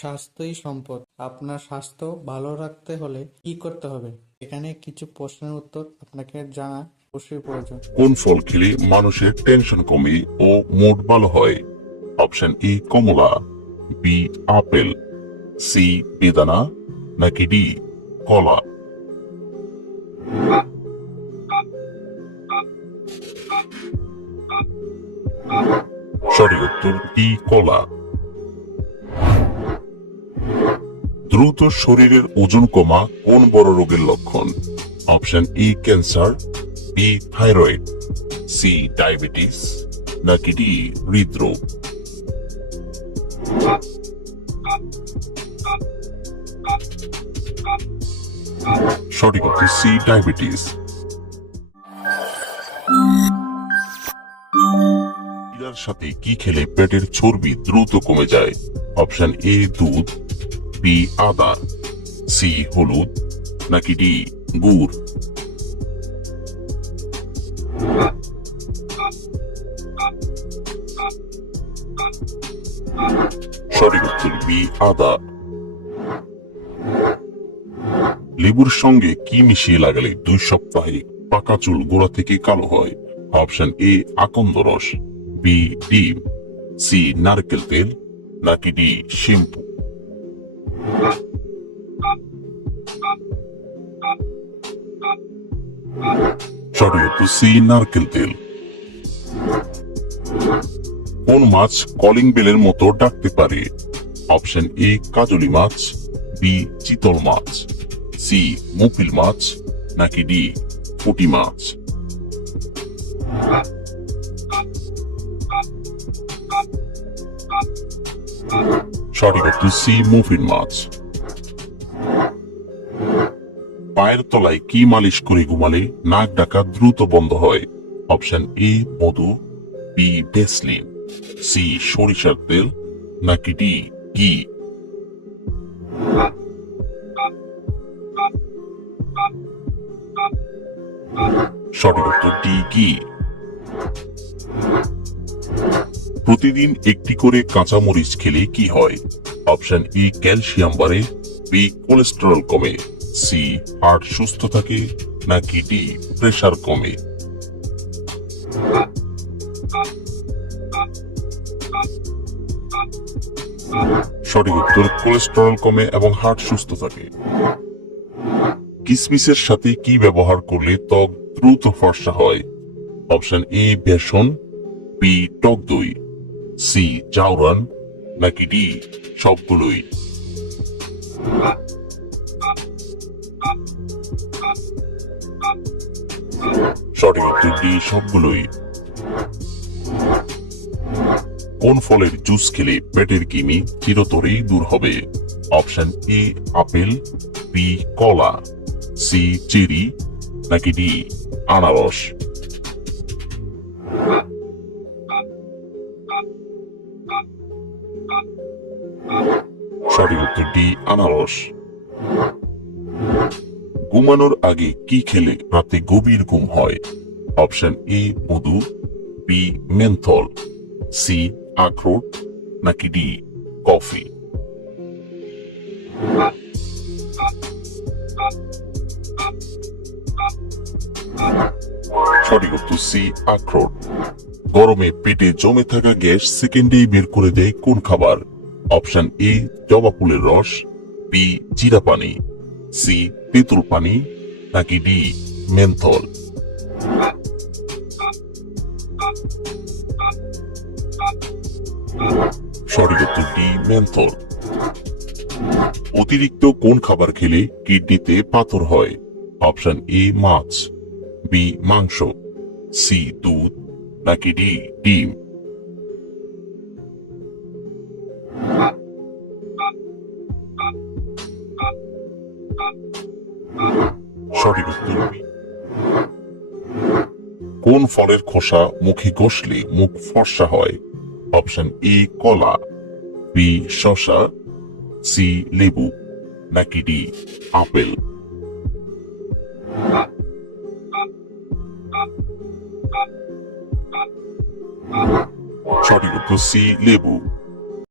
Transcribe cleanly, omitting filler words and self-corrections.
স্বাস্থ্যই সম্পদ। আপনার স্বাস্থ্য ভালো রাখতে হলে কি করতে হবে? এখানে কিছু প্রশ্নের উত্তর আপনাকে জানা অবশ্যই প্রয়োজন। কোন ফল খেলে মানুষের টেনশন কমে ও মুড ভালো হয়? অপশন এ কমলা, বি আপেল, সি বেদানা, নাকি ডি কলা? সঠিক উত্তর ডি কলা। দ্রুত শরীরের ওজন কমা কোন বড় রোগের লক্ষণ? Option A cancer, B thyroid, C diabetes, নাকি ডি হৃদরোগ? সঠিক উত্তর সি ডায়াবেটিস। এর সাথে কি খেলে পেটের চর্বি দ্রুত কমে যায়? অপশন এ দুধ, বি আদা, সি হলুদ, নাকি ডি গুড়? সঠিক উত্তর বি আদা। লেবুর সঙ্গে কি মিশিয়ে লাগালে 2 সপ্তাহে পাকা চুল গোড়া থেকে কালো হয়? অপশন এ আকন্দ রস, বি ডিম, সি নারকেল তেল, নাকি ডি শ্যাম্পু? সঠিক উত্তর সি নারকেল তেল। কোন মাছ কলিং বেলের মতো ডাকতে পারে? Option A Kajli much, B চিতল মাছ, সি মুপিল মাছ, নাকি ডি পুঁটি মাছ? সঠিক উত্তর সি মুপিল মাছ। পায়ের তলায় কি মালিশ করে ঘুমালে নাক ডাকা দ্রুত বন্ধ হয়? অপশন এ মধু, বি ভেসলিন, সি সরিষার তেল, নাকি ডি ঘি? সঠিক উত্তর ডি ঘি। প্রতিদিন একটি করে কাঁচা মরিচ খেলে কি হয়? অপশন এ ক্যালসিয়াম বাড়ে, বি কোলেস্টেরল কমে, সি হার্ট সুস্থ থাকে, নাকি ডি প্রেসার কমে? সঠিক উত্তর কোলেস্টেরল কমে এবং হার্ট সুস্থ থাকে। কিসমিসের সাথে কি ব্যবহার করলে ত্বক দ্রুত ফর্সা হয়? অপশন এ বেসন, বি টক দই, সি জাউরান, নাকি ডি সবগুলোই? সঠিক উত্তর ডি সবগুলোই। কোন ফলের জুস খেলে পেটের কৃমি চিরতরেই দূর হবে? অপশন এ আপেল, বি কলা, সি চেরি, নাকি ডি আনারস? সঠিক উত্তর ডি আনারস। ঘুমানোর আগে কি খেলে রাতে গভীর ঘুম হয়? অপশন এ মধু, বি মেন্থল, সি আখরোট, নাকি ডি কফি? সঠিক উত্তর সি আখরোট। গরমে পেটে জমে থাকা গ্যাস সেকেন্ডেই বের করে দেয় কোন খাবার? অপশন এ জবা ফুলের রস, বি জিরা পানি, সি তেঁতুল পানি, নাকি ডি মেন্থল? সঠিক উত্তর ডি মেন্থল। অতিরিক্ত কোন খাবার খেলে কিডনিতে পাথর হয়? অপশন এ মাছ, বি মাংস, সি দুধ, নাকি ডি ডিম? সঠিক উত্তর বি। কোন ফলের খোসা মুখে ঘষলে মুখ ফর্সা হয়? অপশন এ কলা, বি শসা, সি লেবু, নাকি ডি আপেল? সঠিক উত্তর সি লেবু।